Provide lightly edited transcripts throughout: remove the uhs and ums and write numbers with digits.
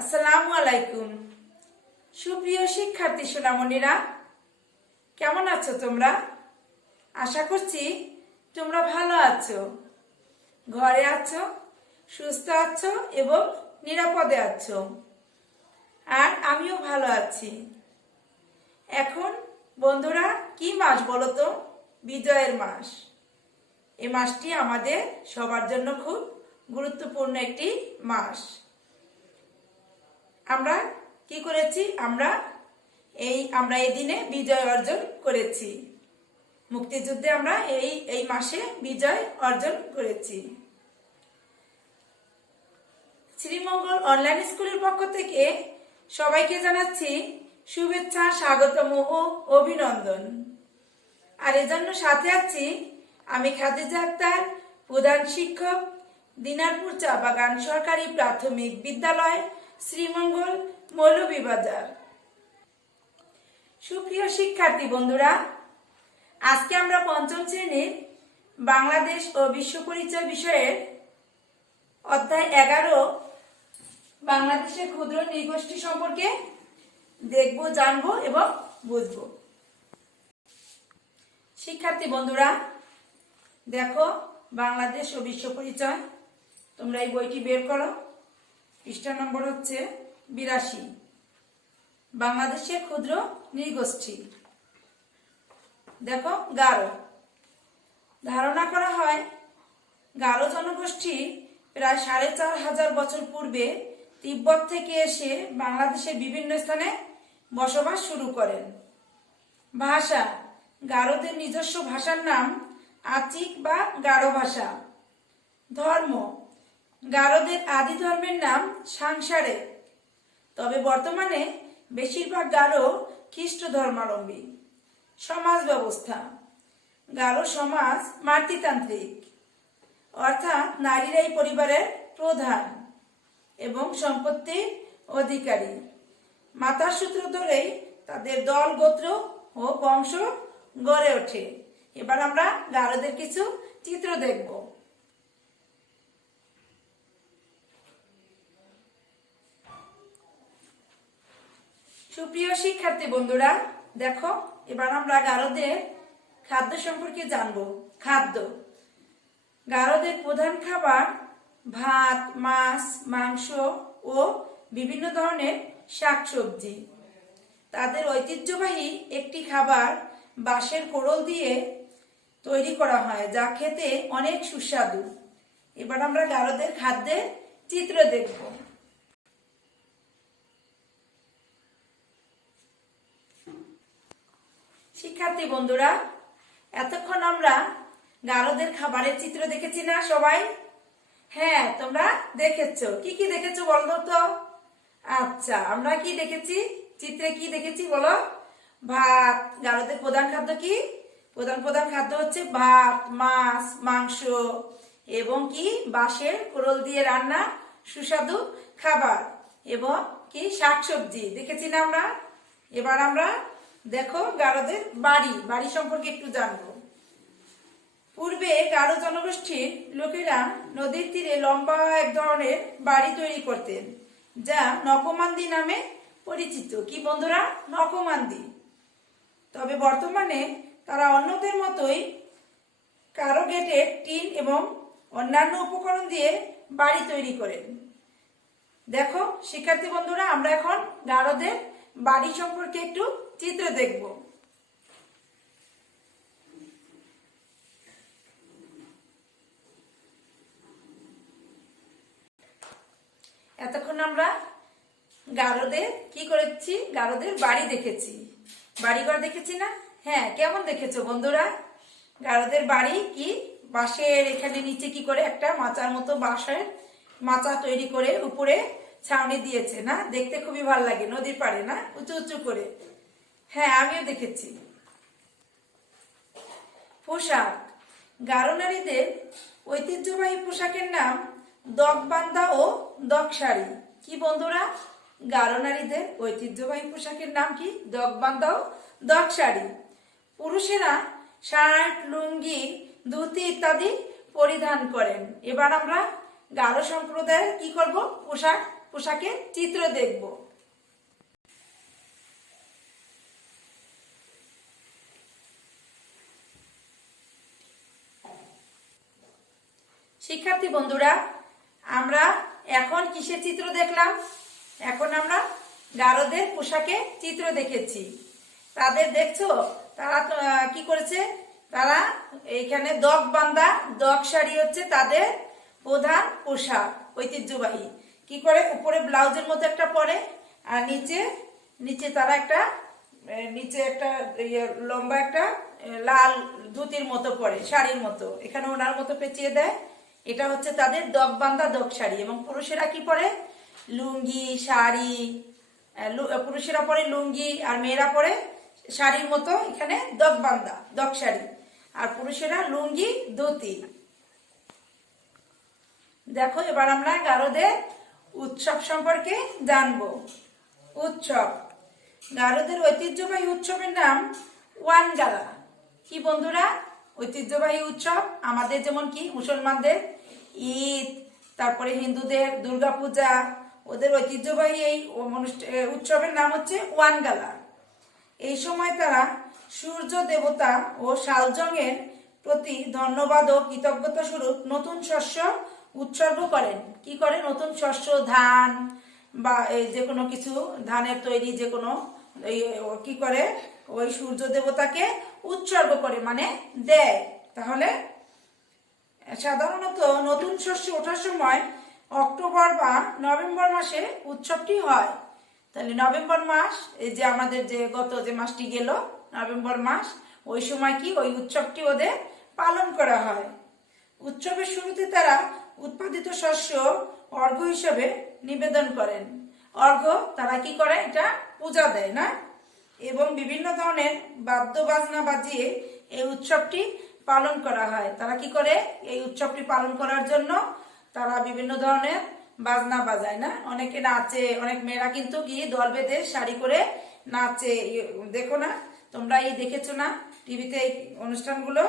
আসসালামু আলাইকুম। সুপ্রিয় শিক্ষার্থী সোনামণিরা, কেমন আছো তোমরা? আশা করছি তোমরা ভালো আছো, ঘরে আছো, সুস্থ আছো এবং নিরাপদে আছো। আর আমিও ভালো আছি। এখন বন্ধুরা, কি মাস বলো তো? বিজয়ের মাস। এই মাসটি আমাদের সবার জন্য খুব গুরুত্বপূর্ণ একটি মাস। আমরা কি করেছি? আমরা এই দিনে বিজয় অর্জন করেছি। মুক্তিযুদ্ধে আমরা এই মাসে বিজয় অর্জন করেছি। শ্রীমঙ্গল অনলাইন স্কুলের পক্ষ থেকে সবাইকে জানাচ্ছি শুভেচ্ছা, স্বাগতম ও অভিনন্দন। আর এজন্য সাথে আছি আমি খাদিজা আক্তার, প্রধান শিক্ষক, দিনারপুর চা বাগান সরকারি প্রাথমিক বিদ্যালয়, শ্রীমঙ্গল, মৌলভীবাজার। সুপ্রিয় শিক্ষার্থী বন্ধুরা, আজকে আমরা পঞ্চম শ্রেণীর বাংলাদেশ ও বিশ্ব পরিচয় বিষয়ের অধ্যায় 11 বাংলাদেশের ক্ষুদ্র নৃগোষ্ঠী সম্পর্কে দেখব, জানবো এবং বুঝবো। শিক্ষার্থী বন্ধুরা, দেখো বাংলাদেশ ও বিশ্ব পরিচয়। তোমরা এই বইটি বের করো। পৃষ্ঠা নম্বর হচ্ছে 82। বাংলাদেশের ক্ষুদ্র নৃগোষ্ঠী। দেখো, গারো। ধারণা করা হয় গারো জনগোষ্ঠী প্রায় 4500 বছর পূর্বে তিব্বত থেকে এসে বাংলাদেশের বিভিন্ন স্থানে বসবাস শুরু করেন। ভাষা, গারোদের নিজস্ব ভাষার নাম আচিক বা গারো ভাষা। ধর্ম, গারোদের আদি ধর্মের নাম সাংসারে, তবে বর্তমানে বেশিরভাগ গারো খ্রিস্ট ধর্মাবলম্বী। সমাজ ব্যবস্থা, গারো সমাজ মাতৃতান্ত্রিক, অর্থাৎ নারীরাই পরিবারের প্রধান এবং সম্পত্তির অধিকারী। মাতার সূত্র ধরেই তাদের দল, গোত্র ও বংশ গড়ে ওঠে। এবার আমরা গারোদের কিছু চিত্র দেখব। সুপ্রিয় শিক্ষার্থী বন্ধুরা, দেখো এবার আমরা গারোদের খাদ্য সম্পর্কে জানবো। খাদ্য, গারোদের প্রধান খাবার ভাত, মাছ, মাংস ও বিভিন্ন ধরনের শাকসবজি। তাদের ঐতিহ্যবাহী একটি খাবার বাঁশের কোড়ল দিয়ে তৈরি করা হয়, যা খেতে অনেক সুস্বাদু। এবার আমরা গারোদের খাদ্যের চিত্র দেখব। শিক্ষার্থী বন্ধুরা, এতক্ষণ আমরা গারোদের খাবারের চিত্র দেখেছি না সবাই? হ্যাঁ, তোমরা দেখেছো। কি কি দেখেছো বলো তো? আচ্ছা, আমরা কি দেখেছি? চিত্রে কি দেখেছি বলো? ভাত। গারোদের প্রধান খাদ্য কি? প্রধান খাদ্য হচ্ছে ভাত, মাছ, মাংস এবং কি বাঁশের কোড়ল দিয়ে রান্না সুস্বাদু খাবার এবং কি শাকসবজি দেখেছি না আমরা? এবার আমরা দেখো গারোদের বাড়ি সম্পর্কে একটু জানবো। পূর্বে গারো জনগোষ্ঠীর লোকেরা নদীর তীরে লম্বা এক ধরনের বাড়ি তৈরি করতেন, যা নকমান্দি নামে পরিচিত। কি বন্ধুরা? নকমান্দি। তবে বর্তমানে তারা অন্যদের মতোই কারুগেটেড টিন এবং অন্যান্য উপকরণ দিয়ে বাড়ি তৈরি করেন। দেখো শিক্ষার্থী বন্ধুরা, আমরা এখন গারোদের বাড়ি সম্পর্কে একটু চিত্র দেখব। এতক্ষণ আমরা গারোদের কি করেছি? গারোদের বাড়ি দেখেছি, বাড়িঘর দেখেছি না? হ্যাঁ, কেমন দেখেছো বন্ধুরা? গারোদের বাড়ি কি বাঁশের, এখানে নিচে কি করে একটা মাচার মতো বাঁশের মাচা তৈরি করে উপরে ছাউনি দিয়েছে না? দেখতে খুবই ভালো লাগে, নদীর পাড়ে না, উঁচু উঁচু করে। হ্যাঁ, আমিও দেখেছি। পোশাক, গারো নারীদের ঐতিহ্যবাহী পোশাকের নাম দগবান্ধা ও দগশাড়ি। কি বন্ধুরা? গারো নারীদের ঐতিহ্যবাহী পোশাকের নাম কি? দগবান্ধা ও দগশাড়ি। পুরুষেরা শার্ট, লুঙ্গি, ধুতি ইত্যাদি পরিধান করেন। এবার আমরা গারো সম্প্রদায়ের কি করব? পোশাক পোশাকের চিত্র দেখব। শিক্ষার্থী বন্ধুরা, আমরা এখন কিসের চিত্র দেখলাম? এখন আমরা গারদের পোশাকের চিত্র দেখেছি। তাদের দেখছো তারা কি করেছে? তারা এইখানে দগ বান্ধা দগ শাড়ি হচ্ছে তাদের প্রধান পোশাক, ঐতিহ্যবাহী। কি করে? উপরে ব্লাউজের মতো একটা পরে, আর নিচে নিচে তারা একটা নিচে একটা লম্বা একটা লাল ধুতির মতো পরে, শাড়ির মতো, এখানে ওনার মতো পেঁচিয়ে দেয়। এটা হচ্ছে তাদের দগ বান্ধা দগ শাড়ি। এবং পুরুষেরা কি পরে? লুঙ্গি, শাড়ি। পুরুষেরা পরে লুঙ্গি আর মেয়েরা পরে শাড়ির মতো এখানে দগ বান্ধা দগ শাড়ি, আর পুরুষেরা লুঙ্গি, ধুতি। দেখো, এবার আমরা গারদের উৎসব সম্পর্কে জানবো। উৎসব, গারদের ঐতিহ্যবাহী উৎসবের নাম ওয়ানগালা। কি বন্ধুরা? ঐতিহ্যবাহী উৎসব আমাদের যেমন কি মুসলমানদের ঈদ, তারপরে হিন্দুদের দুর্গাপূজা, ওদের ঐতিহ্যবাহী এই উৎসবের নাম হচ্ছে ওয়ানগালা। এই সময় তারা সূর্য দেবতা ও শালজংয়ের প্রতি ধন্যবাদ ও কৃতজ্ঞতা স্বরূপ নতুন শস্য উৎসর্গ করেন। কি করে? নতুন শস্য, ধান বা যে কোনো কিছু, ধানের তৈরি যে কোনো কি করে? ওই সূর্য দেবতাকে উৎসর্গ করে, মানে দেয়। তাহলে সাধারণত নতুন শস্য ওঠার সময় অক্টোবর বা নভেম্বর মাসে উৎসবটি হয়। তাহলে নভেম্বর মাস, এই যে আমাদের যে গত যে মাসটি গেল নভেম্বর মাস, ওই সময় কি ওই উৎসবটি ওদের পালন করা হয়। উৎসবের শুরুতে তারা উৎপাদিত শস্য অর্ঘ্য হিসেবে নিবেদন করেন। অর্ঘ্য তারা কি করে? এটা পূজা দেয় না? এবং বিভিন্ন ধরনের বাদ্য বাজনা বাজিয়ে এই উৎসবটি পালন করা হয়। তারা কি করে? এই উৎসবটি পালন করার জন্য তারা বিভিন্ন ধরনের বাজনা বাজায় না? অনেকে নাচে, অনেক মেয়েরা কিন্তু গিয়ে দল বেঁধে শাড়ি করে নাচে। দেখো না তোমরা? এই দেখেছো না টিভিতে এই অনুষ্ঠানগুলো?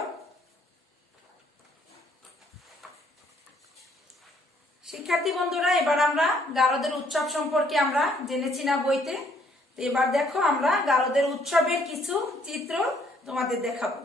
শিক্ষার্থী বন্ধুরা, এবার আমরা গারদের উৎসব সম্পর্কে আমরা জেনেছি না বইতে। তো এবার দেখো, আমরা গারদের উৎসবের কিছু চিত্র তোমাদের দেখাবো।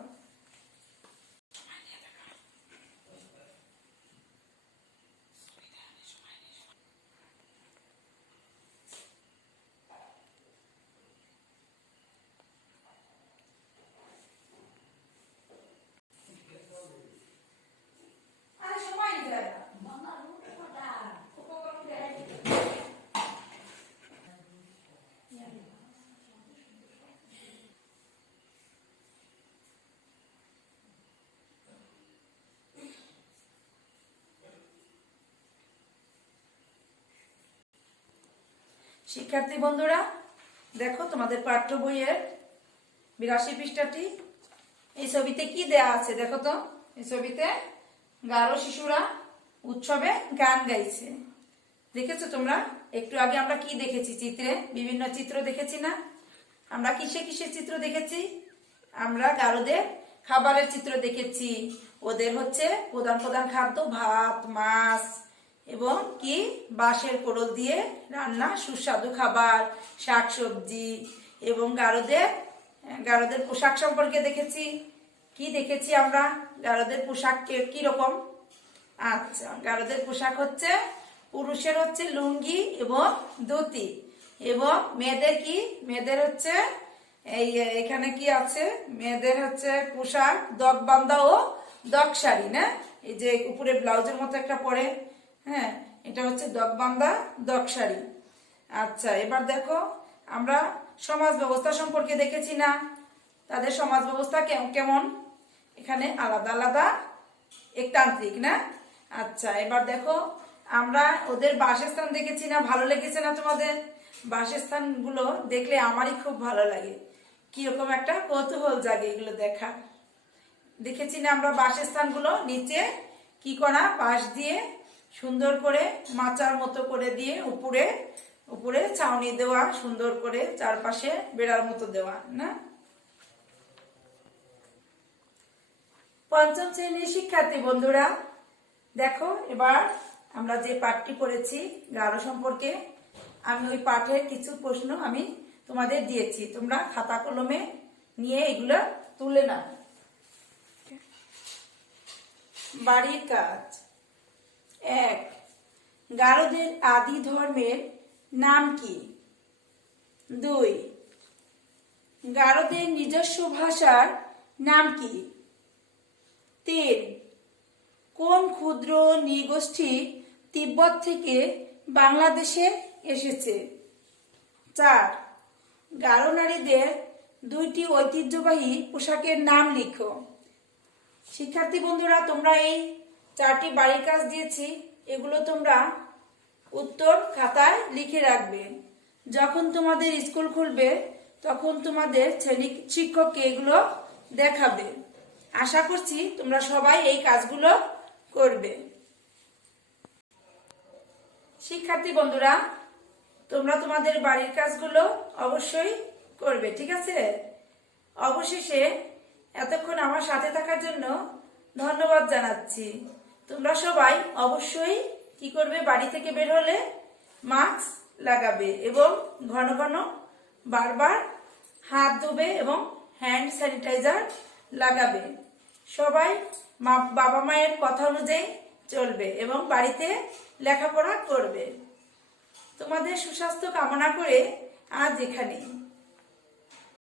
শিক্ষার্থী বন্ধুরা, দেখো তোমাদের পাঠ্য বইয়ের 82 পৃষ্ঠাটি। এই ছবিতে কি দেয়া আছে দেখো তো? এই ছবিতে গারো শিশুরা উৎসবে গান গাইছে। দেখেছো তোমরা? একটু আগে আমরা কি দেখেছি? চিত্রে বিভিন্ন চিত্র দেখেছি না? আমরা কিসে কিসে চিত্র দেখেছি? আমরা গারোদের খাবারের চিত্র দেখেছি। ওদের হচ্ছে প্রধান প্রধান খাদ্য ভাত, মাছ এবং কি বাঁশের কোড়ল দিয়ে রান্না সুস্বাদু খাবার, শাকসবজি। এবং গারোদের পোশাক সম্পর্কে দেখেছি। কি দেখেছি আমরা? গারোদের পোশাক কি রকম? আচ্ছা, গারোদের পোশাক হচ্ছে, পুরুষের হচ্ছে লুঙ্গি এবং ধুতি, এবং মেয়েদের কি? মেয়েদের হচ্ছে এই এখানে কি আছে? মেয়েদের হচ্ছে পোশাক দগ বান্ধা ও দগ শাড়ি না? এই যে উপরে ব্লাউজের মতো একটা পরে, হ্যাঁ, এটা হচ্ছে দগ বান্ধা দগ শাড়ি। আচ্ছা, এবার দেখো, আমরা সমাজ ব্যবস্থা সম্পর্কে দেখেছি না? তাদের সমাজ ব্যবস্থা কেমন? এখানে আলাদা আলাদা একতান্ত্রিক না? আচ্ছা, এবার দেখো, আমরা ওদের বাসস্থান দেখেছি না? ভালো লেগেছে না তোমাদের? বাসস্থানগুলো দেখলে আমারই খুব ভালো লাগে। কিরকম একটা কৌতূহল জাগে এগুলো দেখা। দেখেছি না আমরা বাসস্থানগুলো? নিচে কি করা? বাঁশ দিয়ে সুন্দর করে মাচার মতো করে দিয়ে উপরে উপরে ছাউনি দেওয়া, সুন্দর করে চারপাশে বেড়ার মতো দেওয়া না? পঞ্চম শ্রেণীর শিক্ষার্থী বন্ধুরা, দেখো এবার আমরা যে পাঠটি পড়েছি গারো সম্পর্কে, আমি ওই পাঠের কিছু প্রশ্ন আমি তোমাদের দিয়েছি, তোমরা খাতা কলমে নিয়ে এগুলো তুলে নাও। বাড়ির কাজ। 1, গারোদের আদি ধর্মের নাম কি? 2, গারোদের নিজস্ব ভাষার নাম কি? 3, কোন ক্ষুদ্র নৃগোষ্ঠী তিব্বত থেকে বাংলাদেশে এসেছে? 4, গারো নারীদের 2টি ঐতিহ্যবাহী পোশাকের নাম লিখো। শিক্ষার্থী বন্ধুরা, তোমরা এই 4টি বাড়ির কাজ দিয়েছি, এগুলো তোমরা উত্তর খাতায় লিখে রাখবে। যখন তোমাদের স্কুল খুলবে তখন তোমাদের শিক্ষককে এগুলো দেখাবে। আশা করছি তোমরা সবাই এই কাজগুলো করবে। শিক্ষার্থী বন্ধুরা, তোমরা তোমাদের বাড়ির কাজগুলো অবশ্যই করবে, ঠিক আছে? অবশেষে এতক্ষণ আমার সাথে থাকার জন্য ধন্যবাদ জানাচ্ছি। তোমরা সবাই অবশ্যই কি করবে, বাড়ি থেকে বের হলে মাস্ক লাগাবে এবং ঘন ঘন বারবার হাত ধোবে এবং হ্যান্ড স্যানিটাইজার লাগাবে। সবাই বাবা মায়ের কথা অনুযায়ী চলবে এবং বাড়িতে লেখাপড়া করবে। তোমাদের সুস্বাস্থ্য কামনা করে আজ এখানে।